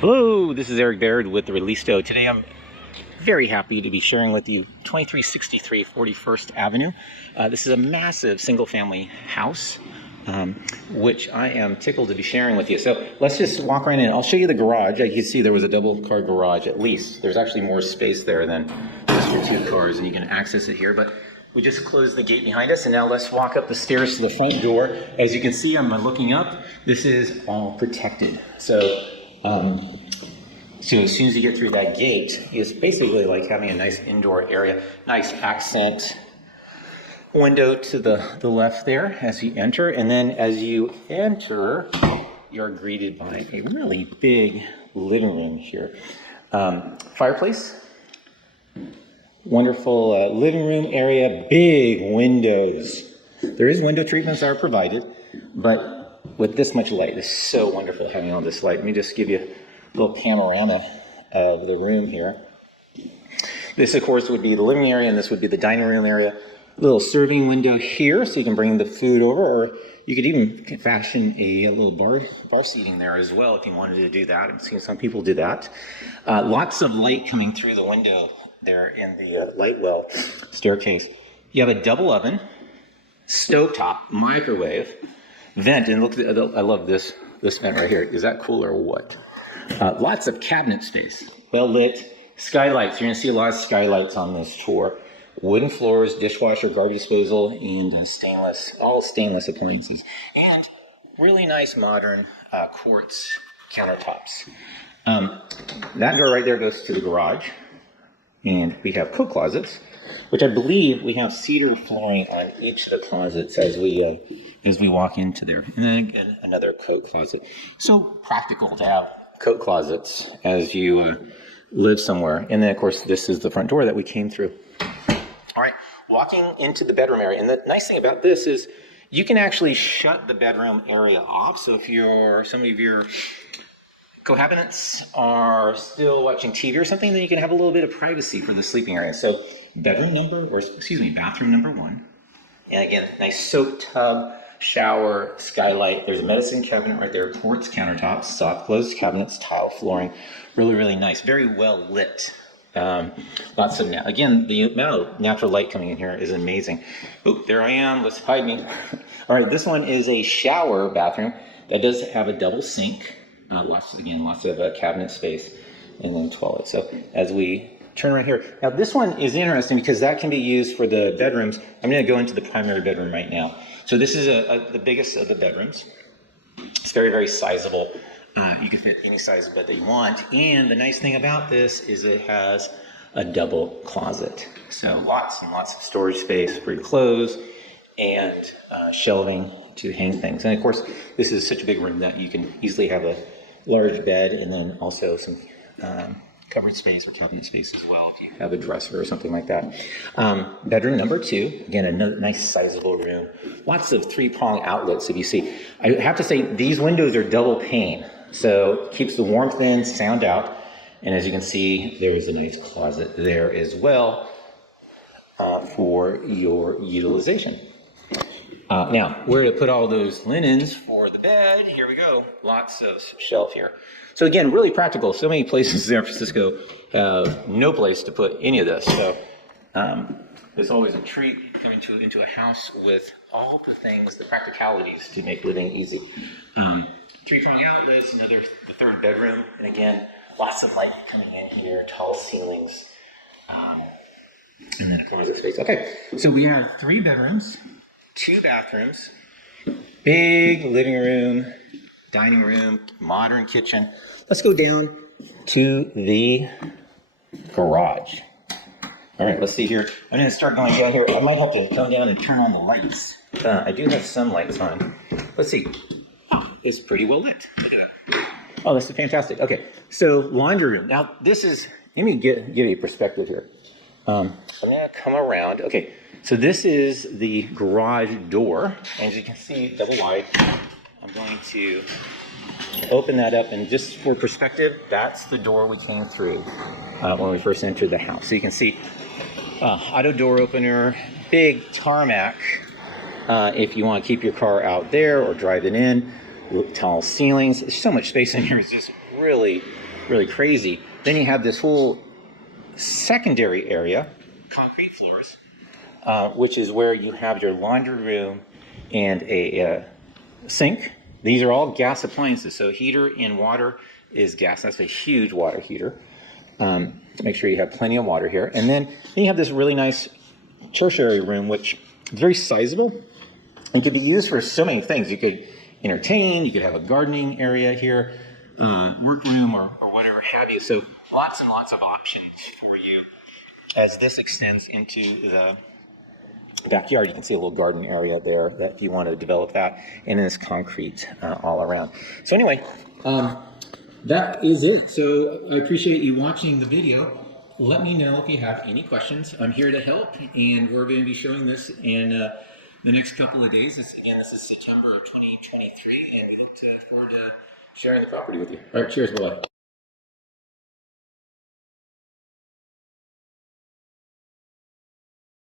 Hello, this is Eric Baird with ReLISTO. Today I'm very happy to be sharing with you 2363 41st Avenue. This is a massive single-family house, which I am tickled to be sharing with you. So let's just walk right in. I'll show you the garage. You can see there was a double-car garage at least. There's actually more space there than just your two cars, and you can access it here. But we just closed the gate behind us, and now let's walk up the stairs to the front door. As you can see, I'm looking up. This is all protected. So as soon as you get through that gate, it's basically like having a nice indoor area, nice accent window to the left there as you enter. And then as you enter, you're greeted by a really big living room here. Fireplace, wonderful living room area, big windows. There is window treatments that are provided, but with this much light, it's so wonderful having all this light. Let me just give you a little panorama of the room here. This, of course, would be the living area, and this would be the dining room area. Little serving window here, so you can bring the food over, or you could even fashion a little bar seating there as well if you wanted to do that. I've seen some people do that. Lots of light coming through the window there in the light well staircase. You have a double oven, stovetop, microwave, vent, and look, I love this vent right here. Is that cool or what? Lots of cabinet space, well lit, skylights. You're going to see a lot of skylights on this tour. Wooden floors, dishwasher, garbage disposal, and all stainless appliances. And really nice modern quartz countertops. That door right there goes to the garage. And we have coat closets, which I believe we have cedar flooring on each of the closets as we walk into there. And then again, another coat closet. So practical to have coat closets as you live somewhere. And then, of course, this is the front door that we came through. All right, walking into the bedroom area. And the nice thing about this is you can actually shut the bedroom area off. So if some of your cohabitants are still watching TV or something, then you can have a little bit of privacy for the sleeping area. So bathroom number 1. And again, nice soak tub, shower, skylight. There's a medicine cabinet right there, quartz countertops, soft closed cabinets, tile flooring. Really, really nice. Very well lit. Lots of, again, the amount of natural light coming in here is amazing. Oh, there I am. Let's hide me. All right, this one is a shower bathroom that does have a double sink. Lots of cabinet space, and then toilet. So as we turn right here, now this one is interesting because that can be used for the bedrooms. I'm going to go into the primary bedroom right now. So this is the biggest of the bedrooms. It's very, very sizable. You can fit any size of bed that you want. And the nice thing about this is it has a double closet. So lots and lots of storage space for your clothes and shelving to hang things. And of course, this is such a big room that you can easily have a large bed and then also some covered space or cabinet space as well if you have a dresser or something like that. Bedroom number 2, again, another nice sizable room. Lots of 3-prong outlets if you see. I have to say these windows are double pane, so it keeps the warmth in, sound out, and as you can see, there's a nice closet there as well for your utilization. Now, where to put all those linens for the bed, here we go. Lots of shelf here. So again, really practical. So many places in San Francisco have no place to put any of this. So it's always a treat coming into a house with all the things, the practicalities to make living easy. 3-prong outlets, the third bedroom. And again, lots of light coming in here, tall ceilings. And then a closet space. Okay, so we have 3 bedrooms. 2 bathrooms, big living room, dining room, modern kitchen. Let's go down to the garage. All right, let's see here. I'm going to start going down here. I might have to come down and turn on the lights. I do have some lights on. Let's see. It's pretty well lit. Look at that. Oh, this is fantastic. Okay, so laundry room. Now, this is, let me give you a perspective here. I'm going to come around. Okay. So this is the garage door, and as you can see, double wide. I'm going to open that up, and just for perspective, that's the door we came through when we first entered the house. So you can see auto door opener, big tarmac if you want to keep your car out there or drive it in, tall ceilings. There's so much space in here. It's just really really crazy. Then you have this whole secondary area, concrete floors, which is where you have your laundry room and a sink. These are all gas appliances. So heater and water is gas. That's a huge water heater. To make sure you have plenty of water here. And then you have this really nice tertiary room, which is very sizable and could be used for so many things. You could entertain, you could have a gardening area here, workroom or whatever have you. So lots and lots of options for you as this extends into the backyard. You can see a little garden area there that if you want to develop that, and then this concrete all around. So anyway, that is it. So I appreciate you watching the video. Let me know if you have any questions. I'm here to help, and we're going to be showing this in the next couple of days. This is September of 2023, and we look forward to sharing the property with you. All right, cheers, bye-bye.